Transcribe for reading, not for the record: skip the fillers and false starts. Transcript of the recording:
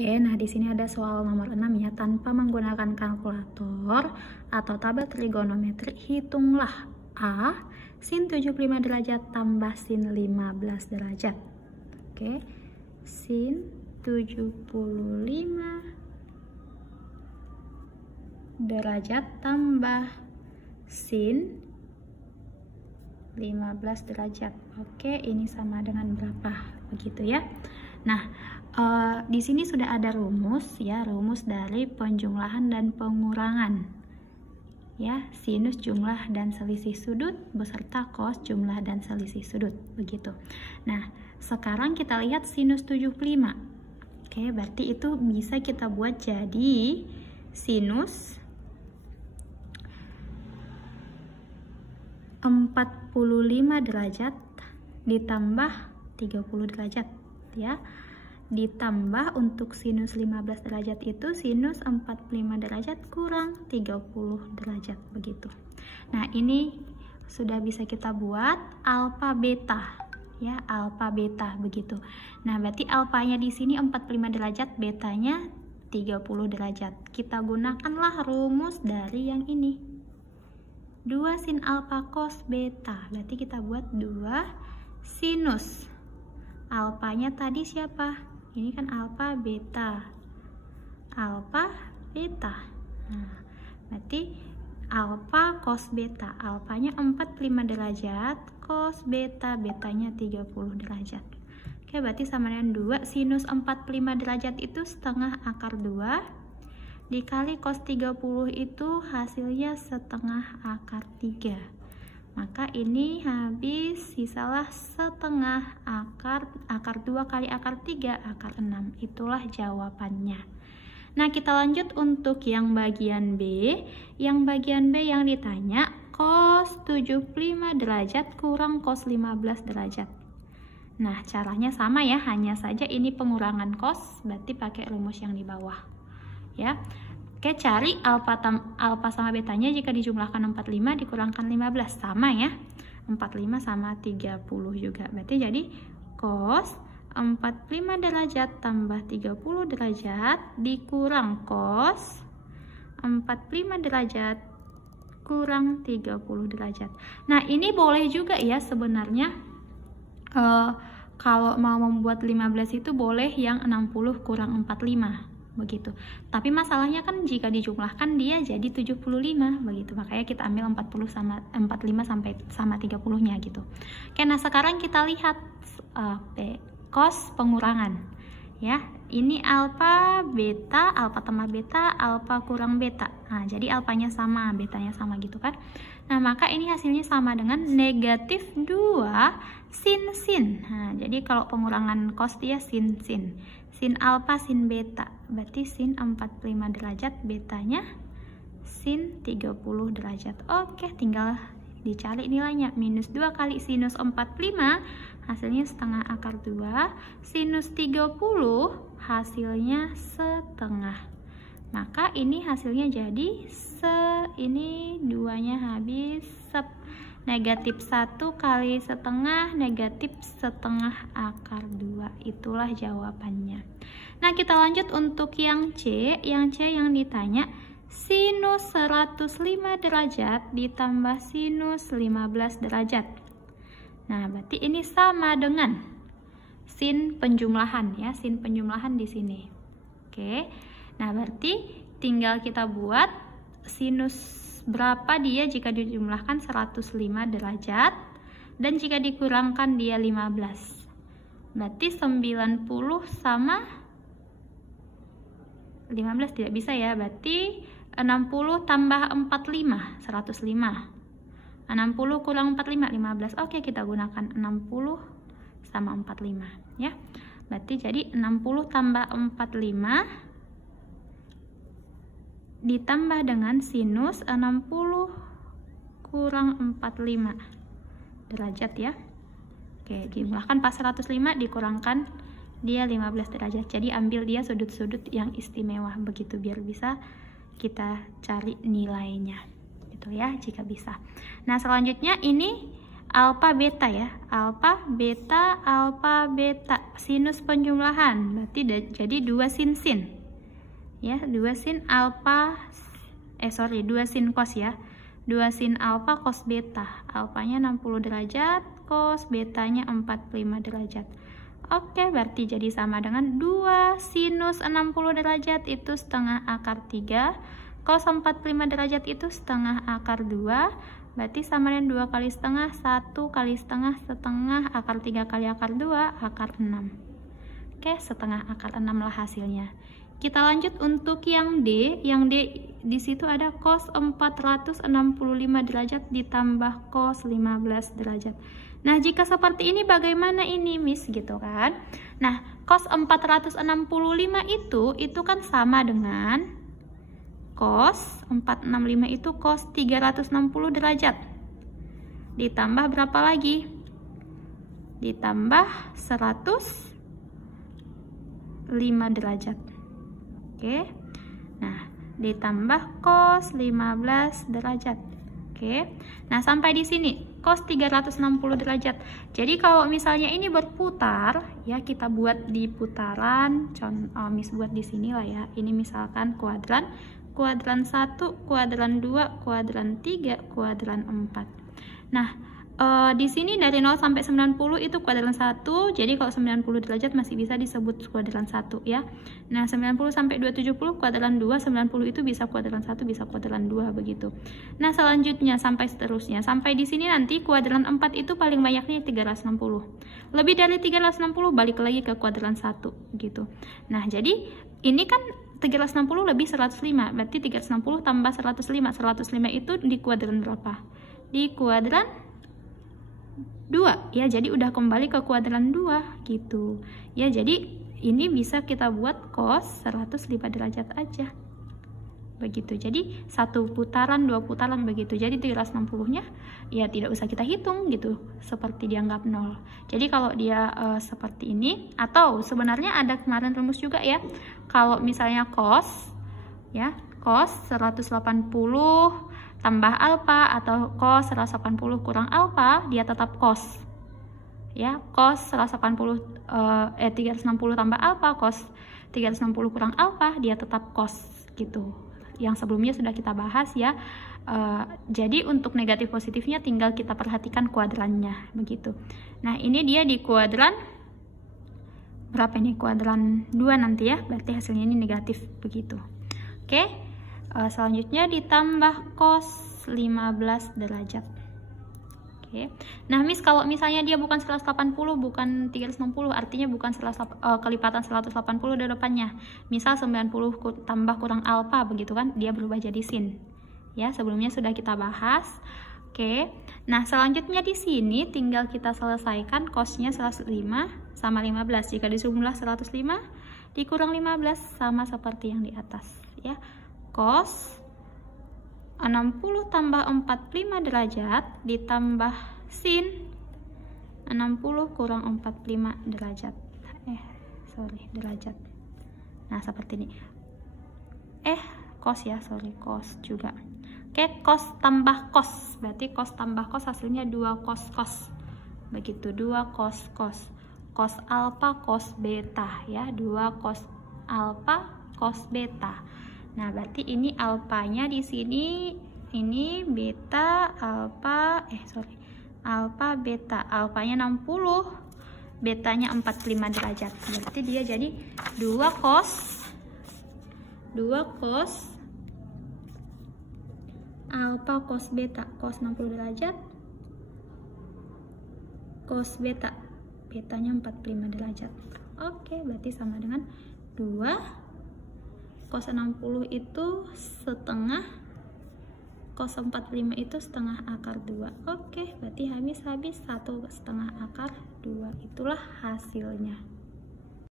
Oke, nah di sini ada soal nomor 6 ya. Tanpa menggunakan kalkulator atau tabel trigonometri, hitunglah A sin 75 derajat tambah sin 15 derajat. Oke, sin 75 derajat tambah sin 15 derajat. Oke, ini sama dengan berapa? Begitu ya. Nah, di sini sudah ada rumus ya, rumus dari penjumlahan dan pengurangan. Ya, sinus jumlah dan selisih sudut beserta cos jumlah dan selisih sudut, begitu. Nah, sekarang kita lihat sinus 75. Oke, berarti itu bisa kita buat jadi sinus 45 derajat ditambah 30 derajat ya. Ditambah untuk sinus 15 derajat itu sinus 45 derajat kurang 30 derajat begitu. Nah, ini sudah bisa kita buat alfa beta ya, alfa beta begitu. Nah, berarti alfanya di sini 45 derajat, betanya 30 derajat. Kita gunakanlah rumus dari yang ini. 2 sin alfa cos beta. Berarti kita buat 2 sinus. Alfanya tadi siapa? Ini kan alfa beta. Alfa beta. Nah, berarti alfa cos beta. Alfanya 45 derajat, cos beta, betanya 30 derajat. Oke, berarti sama dengan 2 sinus 45 derajat itu setengah akar 2 dikali cos 30 itu hasilnya setengah akar 3. Maka ini habis sisalah setengah akar 2 kali akar 3 akar 6. Itulah jawabannya. Nah, kita lanjut untuk yang bagian B. Yang bagian B yang ditanya cos 75 derajat kurang cos 15 derajat. Nah, caranya sama ya, hanya saja ini pengurangan cos, berarti pakai rumus yang di bawah. Ya. Oke, cari alfa sama betanya jika dijumlahkan 45 dikurangkan 15 sama ya. 45 sama 30 juga. Berarti jadi cos 45 derajat tambah 30 derajat dikurang cos 45 derajat kurang 30 derajat. Nah, ini boleh juga ya sebenarnya. Kalau mau membuat 15 itu boleh yang 60 kurang 45 begitu. Tapi masalahnya kan jika dijumlahkan dia jadi 75 begitu. Makanya kita ambil 45 sampai sama 30-nya gitu. Oke, nah sekarang kita lihat cos pengurangan. Ya, ini alfa beta, alfa tambah beta, alfa kurang beta. Nah, jadi alfanya sama, betanya sama gitu kan. Nah, maka ini hasilnya sama dengan negatif 2 sin. Nah, jadi kalau pengurangan cos dia sin. Sin alfa sin beta. Berarti sin 45 derajat, betanya sin 30 derajat. Oke, tinggal dicari nilainya. Minus 2 kali sinus 45 hasilnya setengah akar 2. Sinus 30 hasilnya setengah. Maka ini hasilnya jadi ini duanya habis negatif 1 kali setengah negatif setengah akar 2. Itulah jawabannya. Nah, kita lanjut untuk yang C. Yang C yang ditanya sinus 105 derajat ditambah sinus 15 derajat. Nah, berarti ini sama dengan sin penjumlahan ya, sin penjumlahan di sini. Oke. Nah, berarti tinggal kita buat sinus berapa dia jika dijumlahkan 105 derajat dan jika dikurangkan dia 15. Berarti 90 sama 15 tidak bisa ya, berarti 60 tambah 45 105. 60 kurang 45 15. Oke, kita gunakan 60 sama 45 ya. Berarti jadi 60 tambah 45 ditambah dengan sinus 60 kurang 45 derajat ya. Oke, dijumlahkan pas 105 dikurangkan dia 15 derajat. Jadi ambil dia sudut-sudut yang istimewa begitu biar bisa kita cari nilainya. Gitu ya, jika bisa. Nah, selanjutnya ini alfa beta ya, alfa beta, sinus penjumlahan, berarti jadi 2 sin ya, 2 sin alfa, 2 sin cos ya, 2 sin alfa cos beta, alfanya 60 derajat, cos betanya 45 derajat. Oke, berarti jadi sama dengan 2 sinus 60 derajat itu setengah akar 3, cos 45 derajat itu setengah akar 2, berarti sama dengan 2 kali setengah, 1 kali setengah, setengah akar 3 kali akar 2, akar 6. Oke, setengah akar 6 lah hasilnya. Kita lanjut untuk yang D. Yang D di situ ada cos 465 derajat ditambah cos 15 derajat. Nah, jika seperti ini bagaimana ini, Miss, gitu kan? Nah, cos 465 itu kan sama dengan cos 465 itu cos 360 derajat. Ditambah berapa lagi? Ditambah 105 derajat. Oke. Nah, ditambah cos 15 derajat. Oke. Nah, sampai di sini cos 360 derajat. Jadi kalau misalnya ini berputar, ya kita buat di putaran. Miss buat di sini lah ya. Ini misalkan kuadran 1, kuadran 2, kuadran 3, kuadran 4. Nah, di sini dari 0 sampai 90 itu kuadran 1. Jadi kalau 90 derajat masih bisa disebut kuadran 1 ya. Nah, 90 sampai 270 kuadran 2, 90 itu bisa kuadran 1, bisa kuadran 2 begitu. Nah, selanjutnya sampai seterusnya. Sampai di sini nanti kuadran 4 itu paling banyaknya 360. Lebih dari 360 balik lagi ke kuadran 1 gitu. Nah, jadi ini kan 360 lebih 105, berarti 360 tambah 105. 105 itu di kuadran berapa? Di kuadran 2 ya, jadi udah kembali ke kuadran 2 gitu ya. Jadi ini bisa kita buat cos 105 derajat aja begitu. Jadi 1 putaran, 2 putaran begitu. Jadi 360 nya ya tidak usah kita hitung gitu, seperti dianggap 0. Jadi kalau dia seperti ini, atau sebenarnya ada kemarin rumus juga ya, kalau misalnya cos ya, cos 180 tambah alfa atau cos 180 kurang alfa, dia tetap cos ya. Cos 360 tambah alfa, cos 360 kurang alfa, dia tetap cos gitu. Yang sebelumnya sudah kita bahas ya. Jadi untuk negatif positifnya tinggal kita perhatikan kuadrannya begitu. Nah, ini dia di kuadran berapa ini? Kuadran 2 nanti ya, berarti hasilnya ini negatif begitu. Oke. Selanjutnya ditambah cos 15 derajat. Oke. Nah, Miss, kalau misalnya dia bukan 180, bukan 360, artinya bukan kelipatan 180 di depannya. Misal 90 tambah kurang alfa begitu kan, dia berubah jadi sin. Ya, sebelumnya sudah kita bahas. Oke. Nah, selanjutnya di sini tinggal kita selesaikan cosnya 105 sama 15. Jika dijumlah 105 dikurang 15 sama seperti yang di atas ya. Cos 60 tambah 45 derajat ditambah sin 60 kurang 45 derajat. Derajat. Nah, seperti ini. Cos ya, cos juga. Oke, cos tambah cos. Berarti cos tambah cos hasilnya 2 cos. Begitu, 2 cos. Cos alfa, cos beta ya, 2 cos alfa, cos beta. Nah, berarti ini alfanya di sini, ini beta, alfa, alfa, beta. Alfanya 60, betanya 45 derajat. Berarti dia jadi 2 cos alfa cos beta, cos 60 derajat, cos beta, betanya 45 derajat. Oke, berarti sama dengan 2 cos 60 itu setengah, cos 45 itu setengah akar 2. Oke, berarti habis 1 setengah akar 2. Itulah hasilnya.